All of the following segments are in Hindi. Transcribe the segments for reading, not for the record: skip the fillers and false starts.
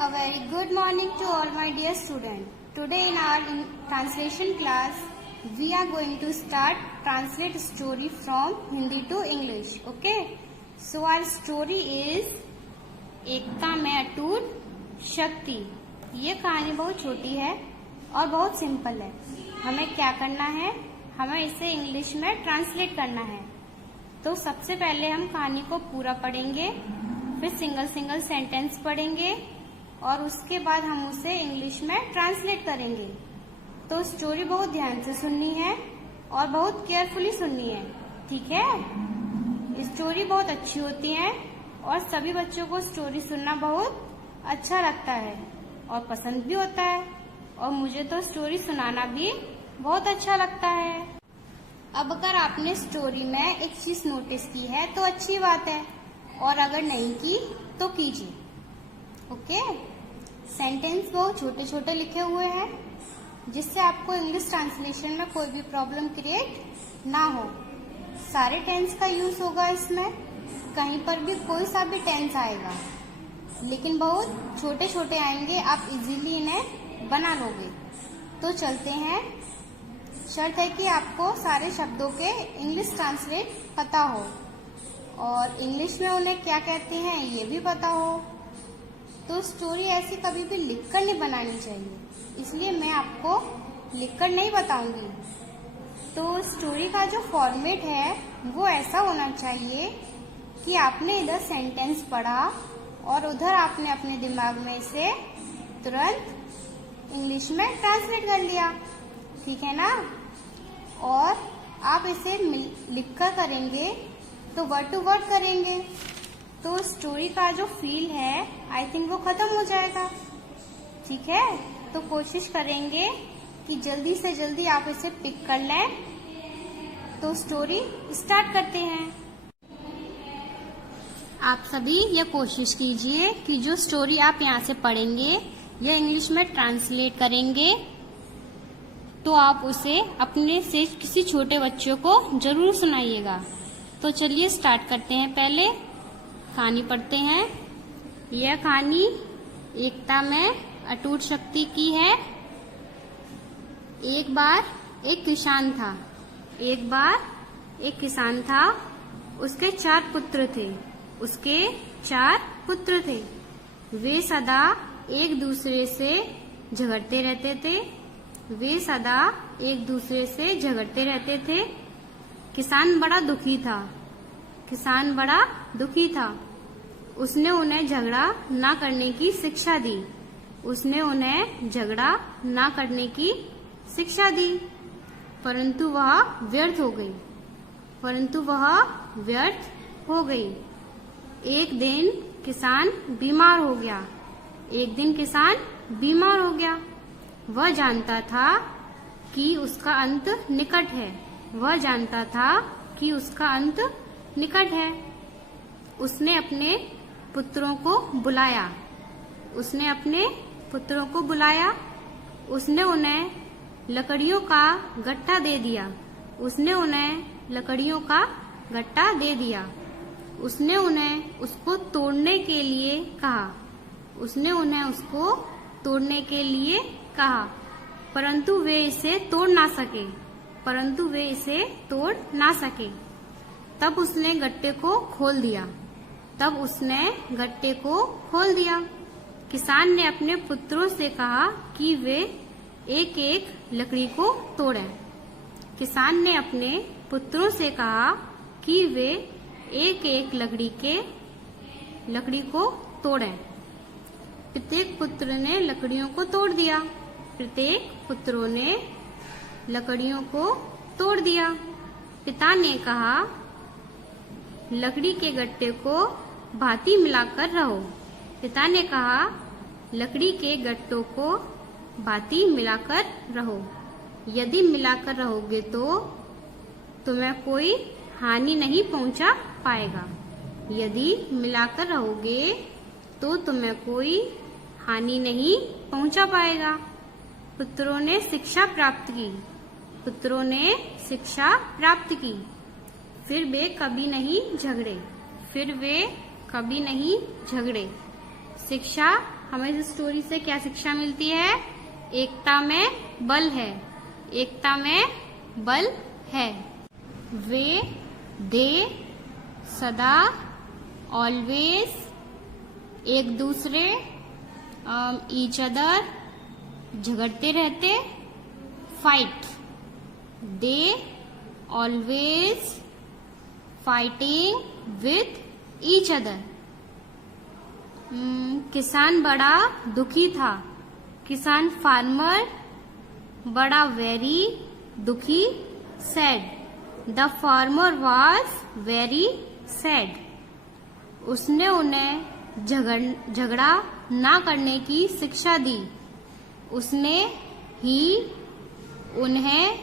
A very good morning to all my dear students. Today in our translation class, we are going to start translate story from Hindi to English. Okay? So our story is एकता में अटूट शक्ति. ये कहानी बहुत छोटी है और बहुत सिंपल है. हमें क्या करना है? हमें इसे इंग्लिश में ट्रांसलेट करना है. तो सबसे पहले हम कहानी को पूरा पढ़ेंगे, फिर सिंगल सिंगल सेंटेंस पढ़ेंगे और उसके बाद हम उसे इंग्लिश में ट्रांसलेट करेंगे. तो स्टोरी बहुत ध्यान से सुननी है और बहुत केयरफुली सुननी है. ठीक है? स्टोरी बहुत अच्छी होती है और सभी बच्चों को स्टोरी सुनना बहुत अच्छा लगता है और पसंद भी होता है. और मुझे तो स्टोरी सुनाना भी बहुत अच्छा लगता है. अब अगर आपने स्टोरी में एक चीज नोटिस की है तो अच्छी बात है, और अगर नहीं की तो कीजिए. ओके? सेंटेंस बहुत छोटे छोटे लिखे हुए हैं जिससे आपको इंग्लिश ट्रांसलेशन में कोई भी प्रॉब्लम क्रिएट ना हो. सारे टेंस का यूज होगा इसमें, कहीं पर भी कोई सा भी टेंस आएगा, लेकिन बहुत छोटे छोटे आएंगे. आप इजीली इन्हें बना लोगे. तो चलते हैं. शर्त है कि आपको सारे शब्दों के इंग्लिश ट्रांसलेट पता हो और इंग्लिश में उन्हें क्या कहते हैं ये भी पता हो. तो स्टोरी ऐसी कभी भी लिखकर नहीं बनानी चाहिए, इसलिए मैं आपको लिखकर नहीं बताऊंगी. तो स्टोरी का जो फॉर्मेट है वो ऐसा होना चाहिए कि आपने इधर सेंटेंस पढ़ा और उधर आपने अपने दिमाग में इसे तुरंत इंग्लिश में ट्रांसलेट कर लिया. ठीक है ना? और आप इसे लिखकर करेंगे तो वर्ड टू वर्ड करेंगे तो स्टोरी का जो फील है आई थिंक वो खत्म हो जाएगा. ठीक है? तो कोशिश करेंगे कि जल्दी से जल्दी आप इसे पिक कर लें. तो स्टोरी स्टार्ट करते हैं. आप सभी ये कोशिश कीजिए कि जो स्टोरी आप यहाँ से पढ़ेंगे या इंग्लिश में ट्रांसलेट करेंगे तो आप उसे अपने से किसी छोटे बच्चों को जरूर सुनाइएगा. तो चलिए स्टार्ट करते हैं. पहले कहानी पढ़ते हैं. यह कहानी एकता में अटूट शक्ति की है. एक बार एक किसान था. एक बार एक किसान था. उसके 4 पुत्र थे. उसके 4 पुत्र थे. वे सदा एक दूसरे से झगड़ते रहते थे. वे सदा एक दूसरे से झगड़ते रहते थे. किसान बड़ा दुखी था. किसान बड़ा दुखी था. उसने उन्हें झगड़ा ना करने की शिक्षा दी. उसने उन्हें झगड़ा ना करने की शिक्षा दी. परंतु वह व्यर्थ हो गई. परंतु वह व्यर्थ हो गई. एक दिन किसान बीमार हो गया. एक दिन किसान बीमार हो गया. वह जानता था कि उसका अंत निकट है. वह जानता था कि उसका अंत निकट है. उसने अपने पुत्रों को बुलाया. उसने अपने पुत्रों को बुलाया. उसने उन्हें लकड़ियों का गट्ठा दे दिया. उसने उन्हें लकड़ियों का गट्ठा दे दिया. उसने उन्हें उसको तोड़ने के लिए कहा. उसने उन्हें उसको तोड़ने के लिए कहा. परंतु वे इसे तोड़ ना सके. परंतु वे इसे तोड़ ना सके. तब उसने गट्टे को खोल दिया. तब उसने गट्टे को खोल दिया. किसान ने अपने पुत्रों से कहा कि वे एक एक लकड़ी को तोड़ें. किसान ने अपने पुत्रों से कहा कि वे एक एक लकड़ी को तोड़ें. प्रत्येक पुत्र ने लकड़ियों को तोड़ दिया. प्रत्येक पुत्रों ने लकड़ियों को तोड़ दिया. पिता ने कहा, लकड़ी के गट्टे को भांति मिलाकर रहो. पिता ने कहा, लकड़ी के गट्टों को भांति मिलाकर रहो. यदि मिलाकर रहोगे तो तुम्हें कोई हानि नहीं पहुंचा पाएगा. यदि मिलाकर रहोगे तो तुम्हें कोई हानि नहीं पहुंचा पाएगा. पुत्रों ने शिक्षा प्राप्त की. पुत्रों ने शिक्षा प्राप्त की. फिर वे कभी नहीं झगड़े. फिर वे कभी नहीं झगड़े. शिक्षा हमें इस स्टोरी से क्या शिक्षा मिलती है? एकता में बल है, एकता में बल है। वे, दे, सदा, ऑलवेज, एक दूसरे, ईच अदर, झगड़ते रहते, fight, they always fighting with each other. किसान बड़ा दुखी था, किसान फार्मर बड़ा वेरी दुखी, sad, the farmer was very sad. उसने उन्हें झगड़ा ना करने की शिक्षा दी, उसने ही उन्हें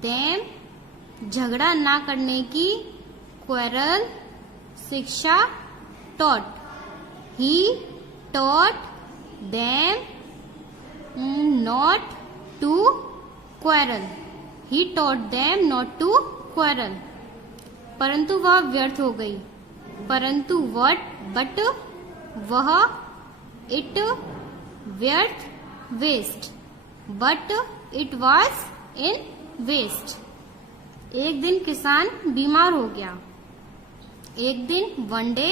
देम झगड़ा ना करने की क्वेरल शिक्षा taught, he taught them not to quarrel, he taught them not to quarrel. परंतु वह व्यर्थ हो गई, परंतु बट वह, इट व्यर्थ waste, but it was in waste. एक दिन किसान बीमार हो गया, एक दिन वन डे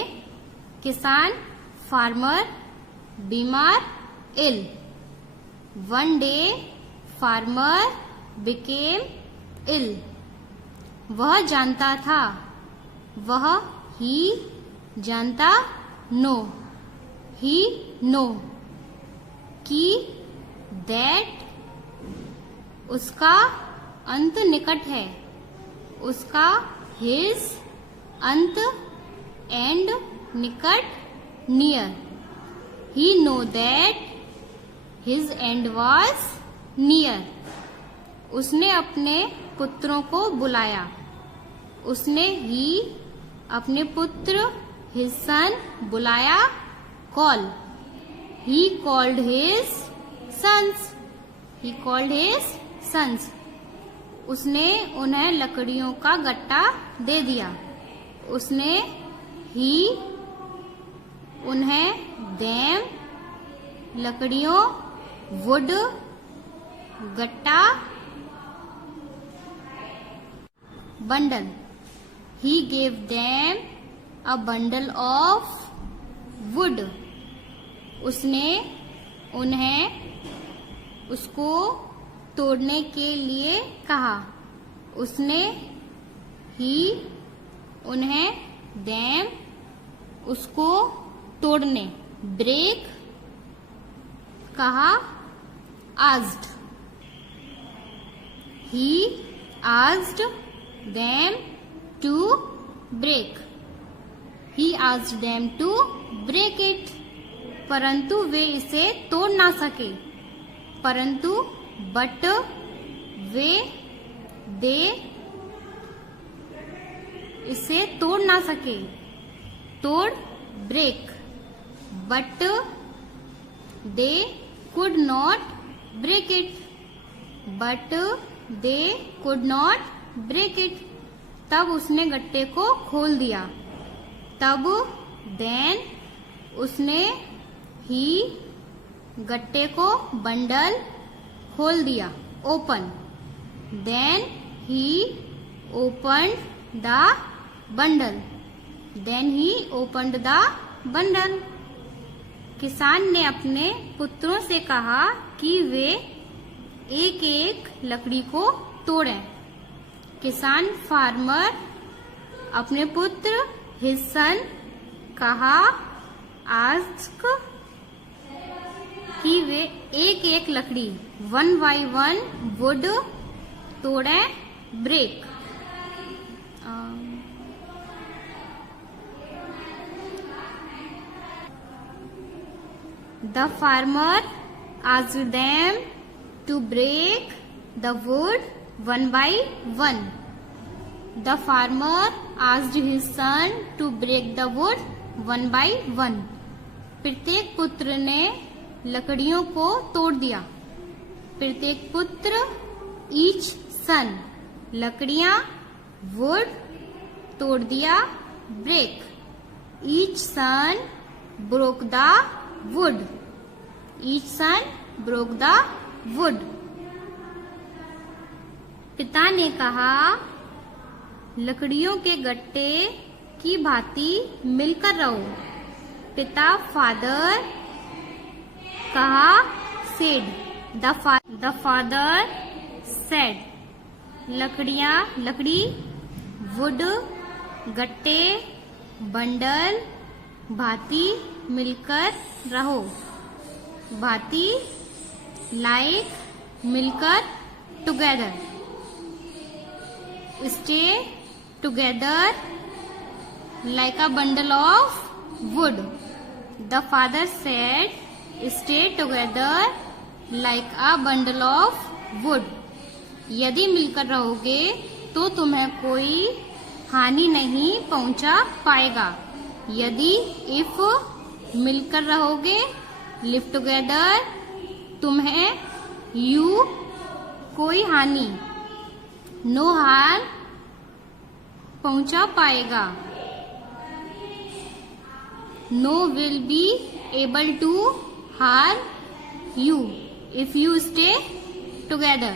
किसान फार्मर बीमार इल, वन डे फार्मर बिकेम इल। वह जानता था, वह ही जानता, नो ही नो, कि दैट उसका अंत निकट है, उसका हिज अंत, एंड निकट near, he know that his and was near. उसने अपने पुत्रों को बुलाया, उसने ही अपने पुत्र हिज सन बुलाया, call, he called his sons, he called his sons. उसने उन्हें लकड़ियों का गट्टा दे दिया, उसने ही उन्हें देम लकड़ियों, would Gatta, bundle, he gave them a bundle of would. उसने उन्हें उसको तोड़ने के लिए कहा, उसने ही उन्हें देम उसको तोड़ने, ब्रेक कहा, asked, he asked them to break, he asked them to break it. परंतु वे इसे तोड़ ना सके, परंतु बट वे, दे इसे तोड़ ना सके, तोड़ break, but they could not break it, but they could not break it. तब उसने गट्टे को खोल दिया, तब देन उसने ही गट्टे को बंडल खोल दिया, open, then he opened the bundle, then he opened the bundle. किसान ने अपने पुत्रों से कहा कि वे एक एक लकड़ी को तोड़ें। किसान फार्मर अपने पुत्र हिज सन कहा, आस्क, कि वे एक एक लकड़ी वन बाय वन वुड तोड़े, break. The farmer asked them to break the wood one by one. The farmer asked his son to break the wood one by one. प्रत्येक पुत्र ने लकड़ियों को तोड़ दिया। प्रत्येक पुत्र, each son, लकड़ियां, wood, तोड़ दिया, break. Each son broke the wood. Each son broke the wood. पिता ने कहा, लकड़ियों के गट्टे की भांति मिलकर रहो। पिता फादर कहा, said. The father said. लकड़ी, वुड, गट्टे, बंडल, भांति मिलकर रहो। भांति like, मिलकर, together. Stay together like a bundle of wood. The father said, stay together like a bundle of wood. यदि मिलकर रहोगे तो तुम्हें कोई हानि नहीं पहुंचा पाएगा। यदि if मिलकर रहोगे, live together, तुम्हें you कोई हानि, no harm पहुंचा पाएगा। No will be able to harm you if you stay together.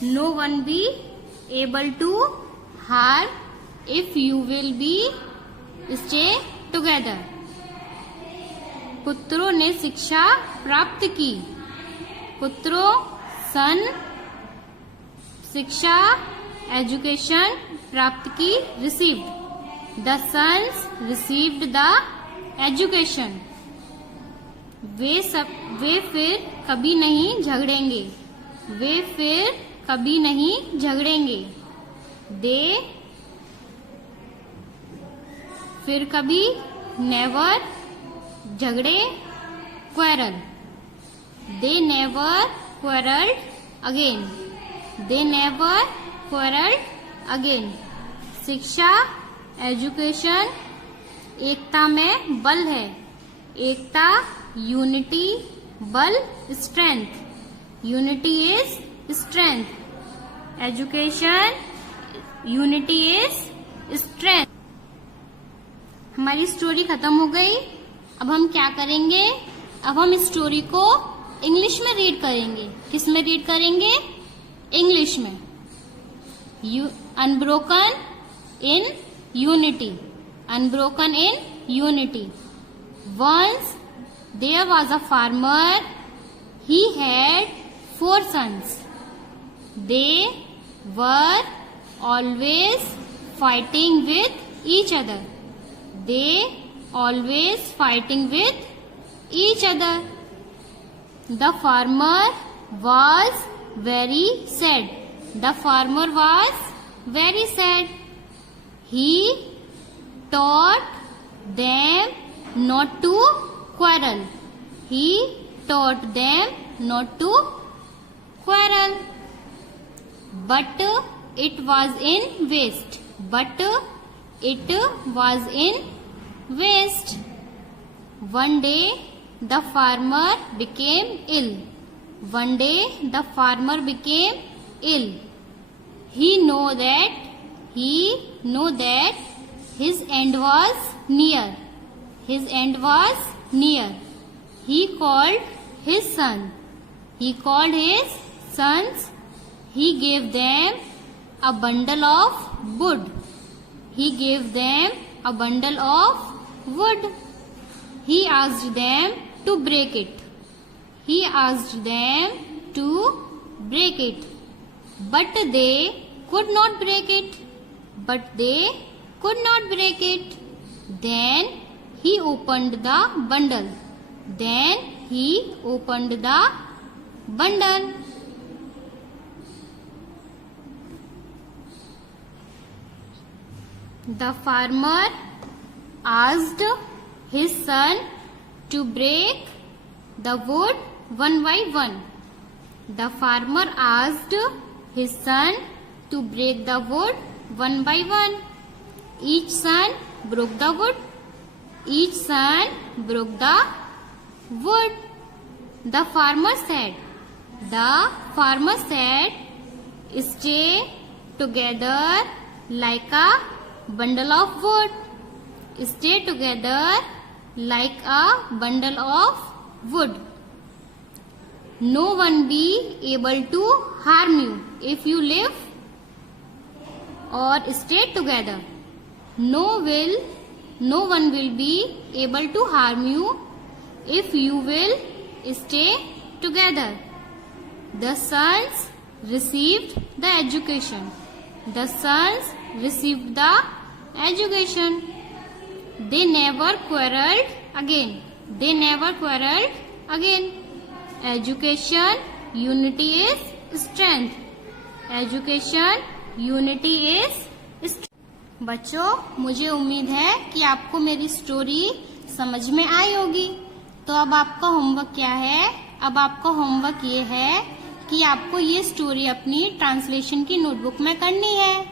No one be able to harm if you will be stay together. पुत्रों ने शिक्षा प्राप्त की। पुत्रों सन शिक्षा एजुकेशन प्राप्त की received. The sons received the education. वे फिर कभी नहीं झगड़ेंगे। वे फिर कभी नहीं झगड़ेंगे। दे फिर कभी नेवर झगड़े quarrel. They never quarrelled again. They never quarrelled again. शिक्षा एजुकेशन एकता में बल है। एकता यूनिटी, बल strength. Unity is strength. Education unity is strength. हमारी स्टोरी खत्म हो गई। अब हम क्या करेंगे? अब हम इस स्टोरी को इंग्लिश में रीड करेंगे। किस में रीड करेंगे? इंग्लिश में। Unbroken in unity. Unbroken in unity. Once there was a farmer. He had 4 sons. They were always fighting with each other. They always fighting with each other. The farmer was very sad. The farmer was very sad. He taught them not to quarrel. He taught them not to quarrel. But it was in waste. But it was in waste. One day the farmer became ill. One day the farmer became ill. He know that his end was near. His end was near. He called his son. He called his sons. He gave them a bundle of wood. He gave them a bundle of wood. He asked them to break it. He asked them to break it. But they could not break it. But they could not break it. Then he opened the bundle. Then he opened the bundle. The farmer asked his son to break the wood one by one. The farmer asked his son to break the wood one by one. Each son broke the wood. Each son broke the wood. The farmer said, stay together like a bundle of wood. Stay together like a bundle of wood. no one be able to harm you if you live or stay together. No one will be able to harm you if you will stay together. The sons received the education. The sons received the education. They never quarreled again. They never quarreled again. Education, unity is strength. Education, unity is strength. बच्चों, मुझे उम्मीद है कि आपको मेरी स्टोरी समझ में आई होगी। तो अब आपका होमवर्क क्या है? अब आपका होमवर्क ये है कि आपको ये स्टोरी अपनी ट्रांसलेशन की नोटबुक में करनी है,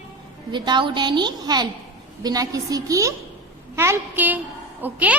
विदाउट एनी हेल्प, बिना किसी की हेल्प के। ओके?